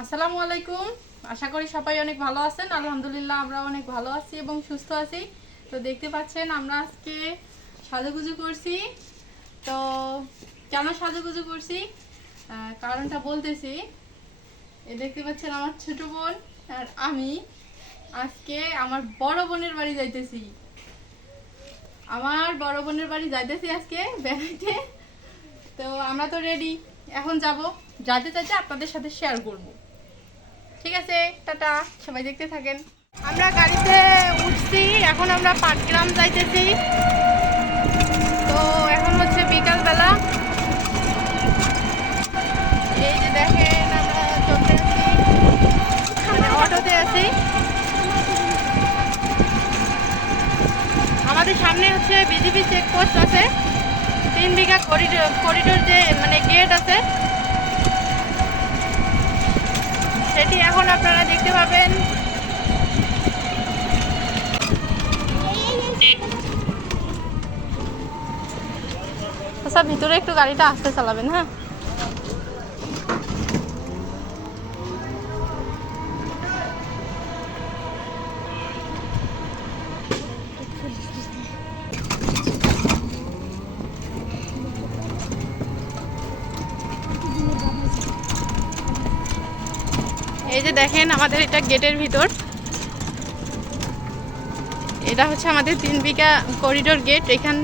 আসসালামু আলাইকুম। আশা করি সবাই অনেক ভালো আছেন। আলহামদুলিল্লাহ আমরা অনেক ভালো আছি এবং সুস্থ আছি। তো দেখতে পাচ্ছেন, আমরা আজকে সাজুগুজু করছি। তো কেন সাজুগুজু করছি? কারণটা বলতেছি। এ দেখতে পাচ্ছেন আমার ছোট বোন আর আমি আজকে আমার বড় বোনের বাড়ি যাইতেছি। আমার বড় বোনের বাড়ি যাইতেছি আজকে বেড়াইতে। তো আমরা তো রেডি এখন যাব। যাতে চাইতে আপনাদের সাথে শেয়ার করব। ঠিক আছে, টাটা, সবাই দেখতে থাকেন। আমরা গাড়িতে উঠছি, এখন আমরা পাটগ্রাম যাইতেছি। তো এখন হচ্ছে বিকালবেলা। এই যে দেখেন, আমরা চলতে আছি। মানে অটোতে আছি। আমাদের সামনে হচ্ছে বিজেপি চেকপোস্ট আছে। তিন বিঘা করিডোর করিডোর যে মানে গেট আছে সেটি এখন আপনারা দেখতে পাবেন। আচ্ছা ভিতরে একটু গাড়িটা আস্তে চালাবেন হ্যাঁ? দেখেন আমাদের এটা গেটের ভিতর। এটা হচ্ছে আমাদের তিন বিঘা করিডোর গেট এখান,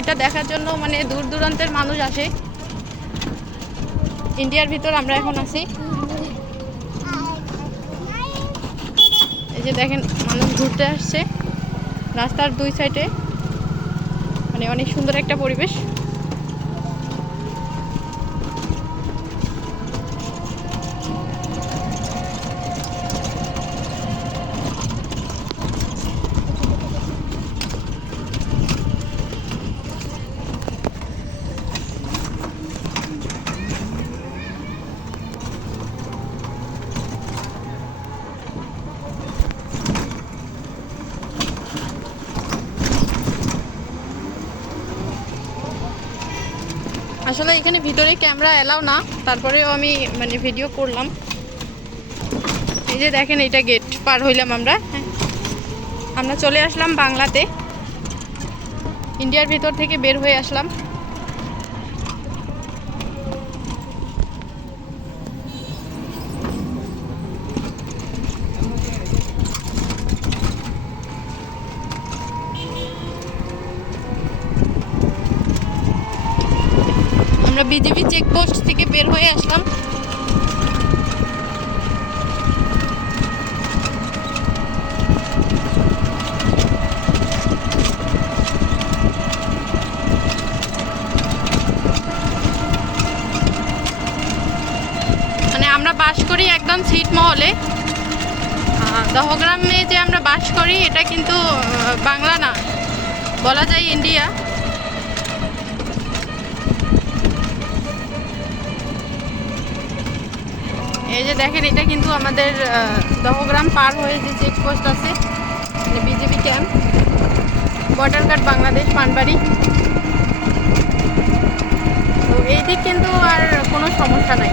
এটা দেখার জন্য মানে দূর দূরান্তের মানুষ আসে। ইন্ডিয়ার ভিতর আমরা এখন আছি। এই যে দেখেন মানুষ ঘুরতে আসছে। রাস্তার দুই সাইডে মানে অনেক সুন্দর একটা পরিবেশ। আসলে এখানে ভিতরে ক্যামেরা এলাও না, তারপরেও আমি মানে ভিডিও করলাম। এই যে দেখেন এটা গেট পার হইলাম আমরা হ্যাঁ। আমরা চলে আসলাম বাংলাতে। ইন্ডিয়ার ভিতর থেকে বের হয়ে আসলাম। বিজেপি চেকপোস্ট থেকে বের হয়ে আসলাম। মানে আমরা বাস করি একদম সিট মহলে। দহগ্রামে যে আমরা বাস করি, এটা কিন্তু বাংলা না, বলা যায় ইন্ডিয়া। এই যে দেখেন, এটা কিন্তু আমাদের দহগ্রাম পার হয়ে যে চেকপোস্ট আছে BJP camp border guard Bangladesh, Panbari. তো এই দিক কিন্তু আর কোনো সমস্যা নাই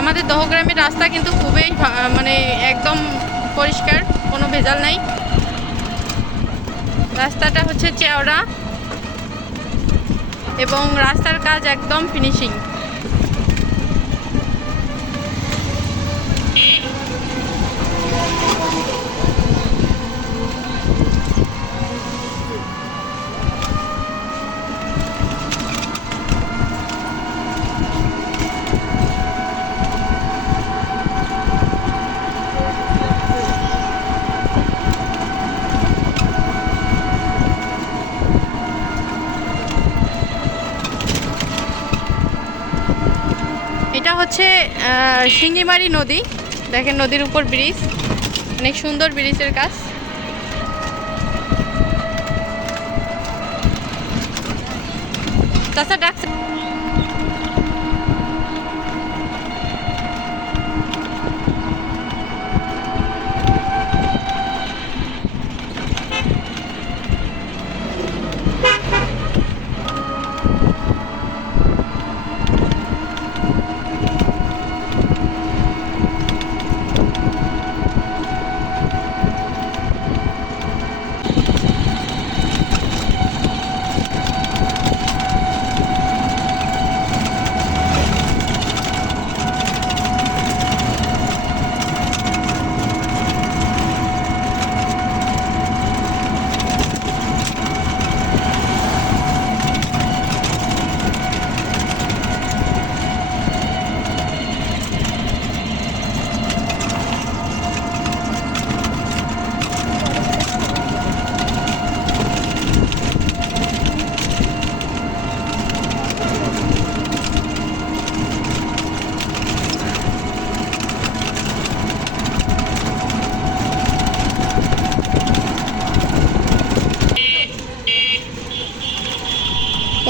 আমাদের দহগ্রামের রাস্তা কিন্তু খুবই মানে একদম পরিষ্কার, কোনো ভেজাল নাই। রাস্তাটা হচ্ছে চেওড়া এবং রাস্তার কাজ একদম ফিনিশিং এটা হচ্ছে শিঙ্গিমারি নদী। দেখেন নদীর উপর ব্রিজ। অনেক সুন্দর ব্রিজের কাজ। তাছাড়া ডাকছে।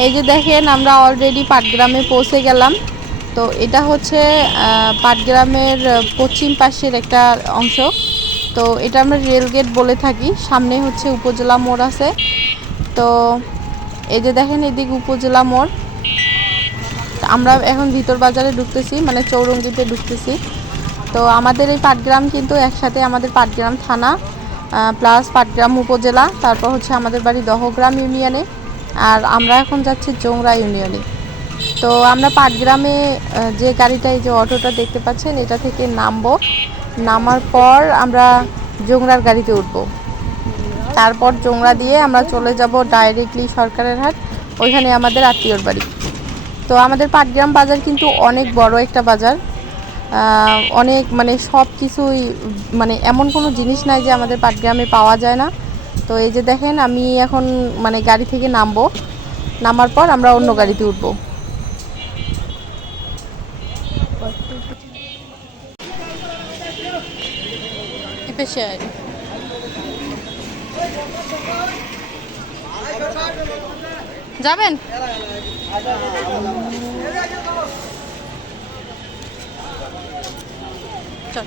এই যে দেখেন, আমরা অলরেডি পাটগ্রামে পৌঁছে গেলাম। তো এটা হচ্ছে পাটগ্রামের পশ্চিম পাশের একটা অংশ। তো এটা আমরা রেলগেট বলে থাকি। সামনে হচ্ছে উপজেলা মোড় আছে। তো এই যে দেখেন, এদিক উপজেলা মোড়। আমরা এখন ভিতর বাজারে ঢুকতেছি মানে চৌরঙ্গিতে ঢুকতেছি। তো আমাদের এই পাটগ্রাম কিন্তু একসাথে আমাদের পাটগ্রাম থানা প্লাস পাটগ্রাম উপজেলা, তারপর হচ্ছে আমাদের বাড়ি দহগ্রাম ইউনিয়নে। আর আমরা এখন যাচ্ছি জোংরা ইউনিয়নে। তো আমরা পাটগ্রামে যে গাড়িটা এই যে অটোটা দেখতে পাচ্ছেন, এটা থেকে নামবো। নামার পর আমরা জোংরার গাড়িতে উঠবো। তারপর জোংরা দিয়ে আমরা চলে যাব ডাইরেক্টলি সরকারের হাট, ওইখানে আমাদের আত্মীয়র বাড়ি। তো আমাদের পাটগ্রাম বাজার কিন্তু অনেক বড় একটা বাজার। অনেক মানে সব কিছুই মানে এমন কোনো জিনিস নাই যে আমাদের পাটগ্রামে পাওয়া যায় না। তো এই যে দেখেন, আমি এখন মানে গাড়ি থেকে নামবো। নামার পর আমরা অন্য গাড়িতে উঠবো। যাবেন? চল।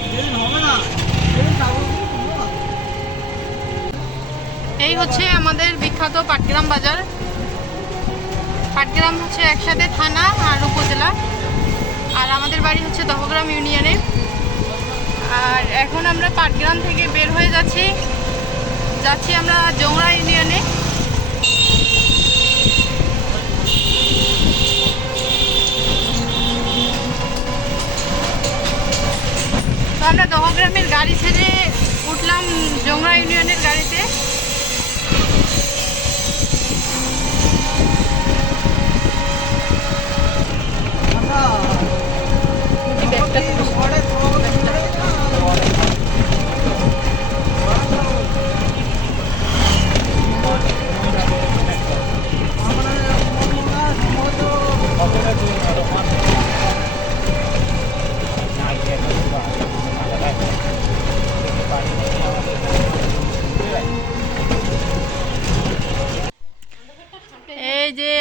এই হচ্ছে আমাদের বিখ্যাত পাটগ্রাম বাজার। পাটগ্রাম হচ্ছে একসাথে থানা আর উপজেলা। আর আমাদের বাড়ি হচ্ছে দহগ্রাম ইউনিয়নে। আর এখন আমরা পাটগ্রাম থেকে বের হয়ে যাচ্ছি। যাচ্ছি আমরা জোংরা ইউনিয়নে। তো আমরা দহগ্রামের গাড়ি ছেড়ে উঠলাম জোংরা ইউনিয়নের গাড়িতে এই ব্যাগটা খুব এই যে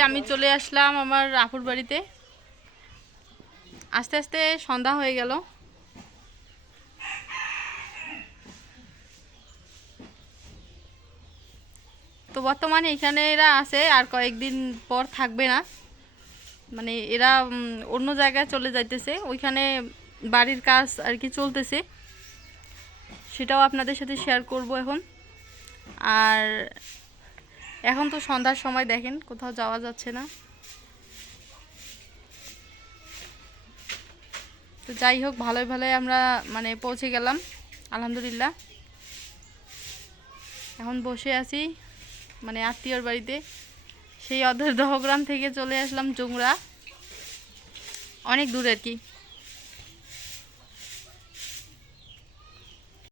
আমি চলে আসলাম আমার আপুর বাড়িতে। আস্তে আস্তে সন্ধ্যা হয়ে গেল। তো বর্তমানে এখানে এরা আছে, আর কয়েকদিন পর থাকবে না। মানে এরা অন্য জায়গায় চলে যাইতেছে। ওইখানে বাড়ির কাজ আর কি চলতেছে। সেটাও আপনাদের সাথে শেয়ার করব এখন। আর এখন তো সন্ধ্যার সময় দেখেন, কোথাও যাওয়া যাচ্ছে না। তো যাই হোক, ভালোই ভালোই আমরা মানে পৌঁছে গেলাম। আলহামদুলিল্লাহ। এখন বসে আছি। মানে আত্মীয়র বাড়িতে। সেই অর্ধের দহগ্রাম থেকে চলে আসলাম জোমরা অনেক দূর আর কি।